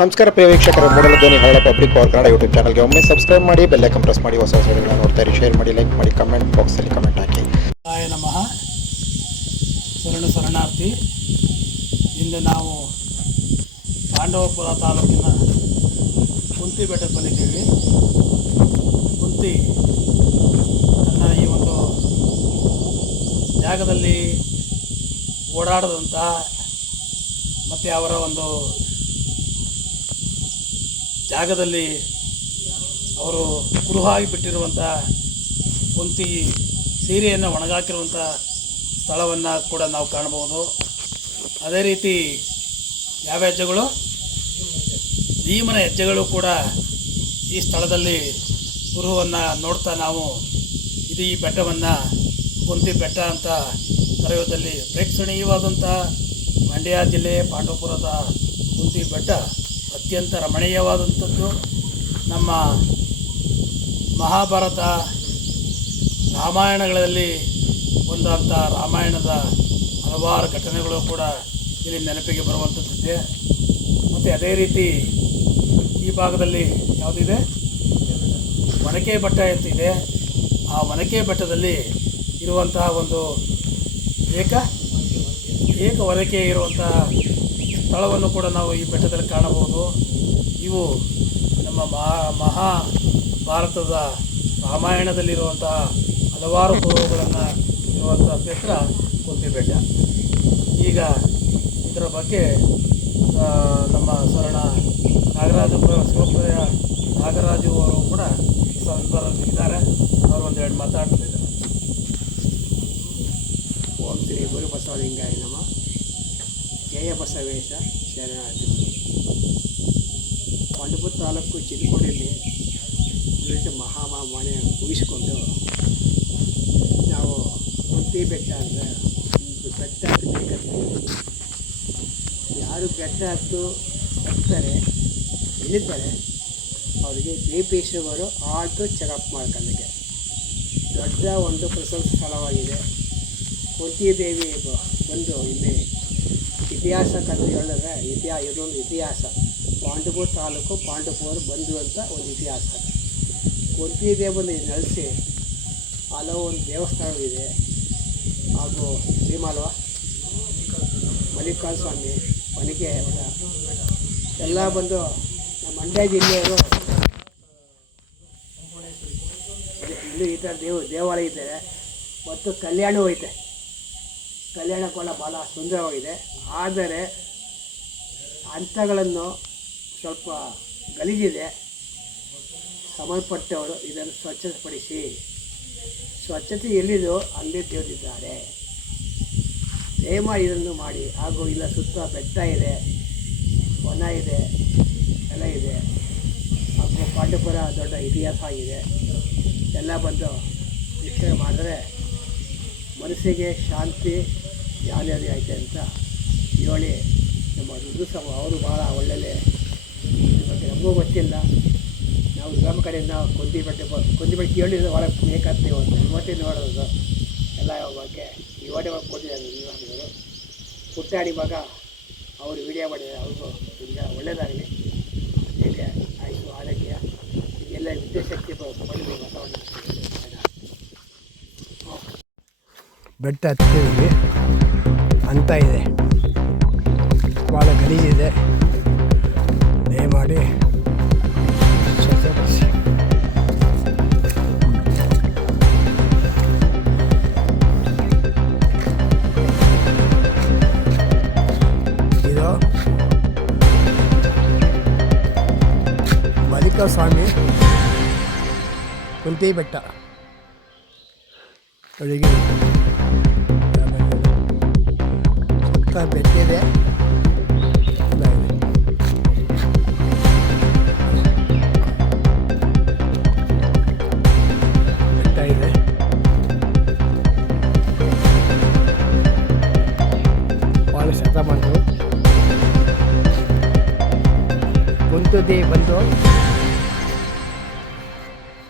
ನಮಸ್ಕಾರ ಪ್ರಿಯ ವೀಕ್ಷಕರು, ಮೂಡಲ ಧ್ವನಿ ಹಳ್ಳ ಪಬ್ಲಿಕ್ ಪವರ್ ಕನ್ನಡ ಯೂಟ್ಯೂಬ್ ಚಾನಲ್ಗೆ ಒಮ್ಮೆ ಸಬ್ಸ್ಕ್ರೈಬ್ ಮಾಡಿ, ಬೆಲ್ ಐಕಾನ್ ಪ್ರೆಸ್ ಮಾಡಿ, ಹೊಸ ವಿಡಿಯೋಗಳನ್ನು ನೋಡ್ತಾ ಇರಿ. ಶೇರ್ ಮಾಡಿ, ಲೈಕ್ ಮಾಡಿ, ಕಮೆಂಟ್ ಬಾಕ್ಸಲ್ಲಿ ಕಮೆಂಟ್ ಹಾಕಿ. ಹಾಯ್ ನಮಃ. ಶರಣಾರ್ಥಿ. ಇಂದು ನಾವು ಪಾಂಡವಪುರ ತಾಲೂಕಿನ ಕುಂತಿ ಬೆಟ್ಟಕ್ಕೆ ಬಂದಿದ್ದೀವಿ. ಕುಂತಿ ತನ್ನ ಈ ಒಂದು ಜಾಗದಲ್ಲಿ ಓಡಾಡದಂಥ ಮತ್ತು ಅವರ ಒಂದು ಜಾಗದಲ್ಲಿ ಅವರು ಕುರುಹಾಗಿ ಬಿಟ್ಟಿರುವಂಥ ಕುಂತಿ ಸೀರೆಯನ್ನು ಒಣಗಾಕಿರುವಂಥ ಸ್ಥಳವನ್ನು ಕೂಡ ನಾವು ಕಾಣಬಹುದು. ಅದೇ ರೀತಿ ಯಾವ ಹೆಜ್ಜೆಗಳು, ಭೀಮನ ಹೆಜ್ಜೆಗಳು ಕೂಡ ಈ ಸ್ಥಳದಲ್ಲಿ ಕುರುಹನ್ನು ನೋಡ್ತಾ ನಾವು ಇದು ಈ ಬೆಟ್ಟವನ್ನು ಕುಂತಿ ಬೆಟ್ಟ ಅಂತ ಕರೆಯೋದಲ್ಲಿ ಪ್ರೇಕ್ಷಣೀಯವಾದಂಥ ಮಂಡ್ಯ ಜಿಲ್ಲೆ ಪಾಂಡವಪುರದ ಕುಂತಿ ಬೆಟ್ಟ ಅತ್ಯಂತ ರಮಣೀಯವಾದಂಥದ್ದು. ನಮ್ಮ ಮಹಾಭಾರತ ರಾಮಾಯಣಗಳಲ್ಲಿ ಒಂದಂಥ ರಾಮಾಯಣದ ಹಲವಾರು ಘಟನೆಗಳು ಕೂಡ ಇಲ್ಲಿ ನೆನಪಿಗೆ ಬರುವಂಥದ್ದಿದೆ. ಮತ್ತು ಅದೇ ರೀತಿ ಈ ಭಾಗದಲ್ಲಿ ಯಾವುದಿದೆ, ಒನಕೆ ಬೆಟ್ಟ ಅಂತಿದೆ. ಆ ಒನಕೆ ಬೆಟ್ಟದಲ್ಲಿ ಇರುವಂತಹ ಒಂದು ಏಕ ಒನಕೆ ಇರುವಂತಹ ಸ್ಥಳವನ್ನು ಕೂಡ ನಾವು ಈ ಬೆಟ್ಟದಲ್ಲಿ ಕಾಣಬಹುದು. ಇವು ನಮ್ಮ ಮಹಾಭಾರತದ ರಾಮಾಯಣದಲ್ಲಿರುವಂತಹ ಹಲವಾರು ಕುರುಹುಗಳನ್ನು ಇರುವಂಥ ಬೆಟ್ಟ ಕುಂತಿ ಬೆಟ್ಟ. ಈಗ ಇದರ ಬಗ್ಗೆ ನಮ್ಮ ಶಿವಪ್ರಿಯ ನಾಗರಾಜು ಅವರು ಕೂಡ ಈ ಸಂದರ್ಭದಲ್ಲಿ ಇದ್ದಾರೆ. ಅವರು ಒಂದೆರಡು ಮಾತಾಡ್ತಿದ್ದಾರೆ. ಓಂ ಶ್ರೀ ಗುರು ಬಸವಲಿಂಗಾಯ ನಮ. ಜಯ ಬಸವೇಶ ಶರಣಾರ್ಥಿ. ಪಾಂಡವಪುರ ತಾಲೂಕು ಚಿನ್ಕೋಡಿಯಲ್ಲಿ ಮನೆ ಮುಗಿಸಿಕೊಂಡು ನಾವು ಕುಂತಿ ಬೆಟ್ಟ ಅಂದರೆ ಬೆಟ್ಟ ಹತ್ತಬೇಕಂತ ಯಾರು ಬೆಟ್ಟ ಹತ್ತಾರೆ ಇಳಿತಾರೆ ಅವರಿಗೆ ಬೇಪೇಶ್ವರು ಆಟೋ ಚೆಕಪ್ ಮಾಡ್ಕೊಳ್ಳೋಕ್ಕೆ ದೊಡ್ಡ ಒಂದು ಪ್ರಶಂಸ ಸ್ಥಳವಾಗಿದೆ. ಕುಂತಿ ದೇವಿ ಬಂದು ಇಲ್ಲಿ ಇತಿಹಾಸ ಕಥೆ ಹೇಳಿದ್ರೆ ಇದೊಂದು ಇತಿಹಾಸ. ಪಾಂಡವಪುರ ತಾಲೂಕು ಪಾಂಡವಪುರ ಬಂದು ಅಂತ ಒಂದು ಇತಿಹಾಸ. ಕುಂತಿ ದೇವಿಯನ್ನು ನೆಲೆಸಿ ಹಲವು ಒಂದು ದೇವಸ್ಥಾನವಿದೆ. ಹಾಗೂ ಭೀಮಾಲ್ವ ಮಲ್ಲಿಕಾರ್ಜುನ ಸ್ವಾಮಿ ಒನಕೆ ಎಲ್ಲ ಬಂದು ನಮ್ಮ ಮಂಡ್ಯ ಜಿಲ್ಲೆಯವರು ಇಲ್ಲೂ ಈ ಥರ ದೇವಾಲಯ ಇದ್ದಾರೆ. ಮತ್ತು ಕಲ್ಯಾಣವೂ ಐತೆ. ಕಲ್ಯಾಣ ಕೂಡ ಭಾಳ ಸುಂದರವಾಗಿದೆ. ಆದರೆ ಹಂತಗಳನ್ನು ಸ್ವಲ್ಪ ಗಲೀಜಿದೆ. ಸಂಬಂಧಪಟ್ಟವರು ಇದನ್ನು ಸ್ವಚ್ಛಪಡಿಸಿ, ಸ್ವಚ್ಛತೆ ಎಲ್ಲಿದೋ ಅಲ್ಲಿ ದೇವರಿದ್ದಾರೆ, ದಯಮಾಡಿ ಇದನ್ನು ಮಾಡಿ. ಹಾಗೂ ಇಲ್ಲ ಸುತ್ತ ಬೆಟ್ಟ ಇದೆ, ವನ ಇದೆ, ಎಲ್ಲ ಇದೆ. ಹಾಗೂ ಪಾಂಡವಪುರ ದೊಡ್ಡ ಇತಿಹಾಸ ಆಗಿದೆ. ಎಲ್ಲ ಬಂದು ವೀಕ್ಷಣೆ ಮಾಡಿದ್ರೆ ಮನಸ್ಸಿಗೆ ಶಾಂತಿ ಜಾಲಿಯಾಗಿ ಐತೆ ಅಂತ ಹೇಳಿ ನಮ್ಮ ರುದ್ರಸ್ವಾಮಿ ಅವರು ಭಾಳ ಒಳ್ಳೆಯ ಇದ್ರ ಬಗ್ಗೆ ನಮಗೂ ಗೊತ್ತಿಲ್ಲ. ನಾವು ಗ್ರಾಮ ಕಡೆಯಿಂದ ಕುಂತಿ ಬೆಟ್ಟ ಕೇಳಿದ್ರೆ ಭಾಳ ಬೇಕಾಗ್ತೇವೆ ಅಂತ ಇವತ್ತೇ ನೋಡೋದು ಎಲ್ಲ ಬಗ್ಗೆ ಇವತ್ತೇ ಕೊಟ್ಟಿದ್ದಾರೆ ನಿರ್ವಾಹಕರು. ಪುಟ್ಟಾಡಿ ಭಾಗ ಅವರು ವಿಡಿಯೋ ಮಾಡಿದ್ದಾರೆ. ಅವ್ರಿಗೂ ಈಗ ಒಳ್ಳೆಯದಾಗಲಿ, ಹೀಗೆ ಆಯಿತು ಆರೋಗ್ಯ ಇದೆಲ್ಲ ವಿದ್ಯಾಶಕ್ತಿ ಪಡೆದು ವಾತಾವರಣ. ಬೆಟ್ಟ ಹತ್ತಿದ್ದೀವಿ ಅಂತ ಇದೆ, ಭಾಳ ಗಲೀಜಿದೆ. ದಯಮಾಡಿ ಸ್ವಚ್ಛಪಡಿಸಿ. ಇದು ಮಲ್ಲಿಕಾರ್ಜುನ ಸ್ವಾಮಿ ಕುಂತಿ ಬೆಟ್ಟ ಅಡುಗೆ ಸುತ್ತ ಬೆಟ್ಟಿದೆ. ಬೆಟ್ಟ ಇದೆ. ಭಾಳ ಶತಮಾನಗಳು ಕುಂತದೇ ಬಂದು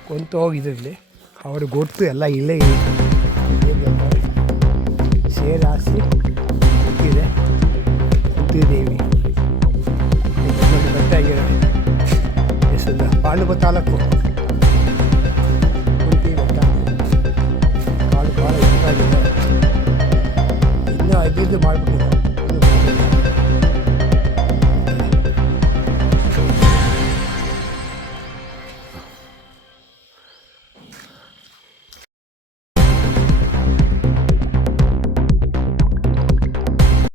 ಕುಂತು ಹೋಗಿದ್ರಲ್ಲಿ ಅವ್ರಿಗೆ ಗೊತ್ತು ಎಲ್ಲ ಇಲ್ಲೇ ಸೇರಾಸಿ ಕೂತಿದೆ ಕುಂತಿ ದೇವಿ ಬೆಟ್ಟ ಹಣ್ಣು ತಾಲೂಕು ಉಡುಪಿ ಬೆಟ್ಟ. ಕಾಡು ಭಾಳ ಇಷ್ಟ ಆಗಿದೆ. ಇನ್ನೂ ಅಭಿವೃದ್ಧಿ ಮಾಡಿಬಿಟ್ಟಿದೆ.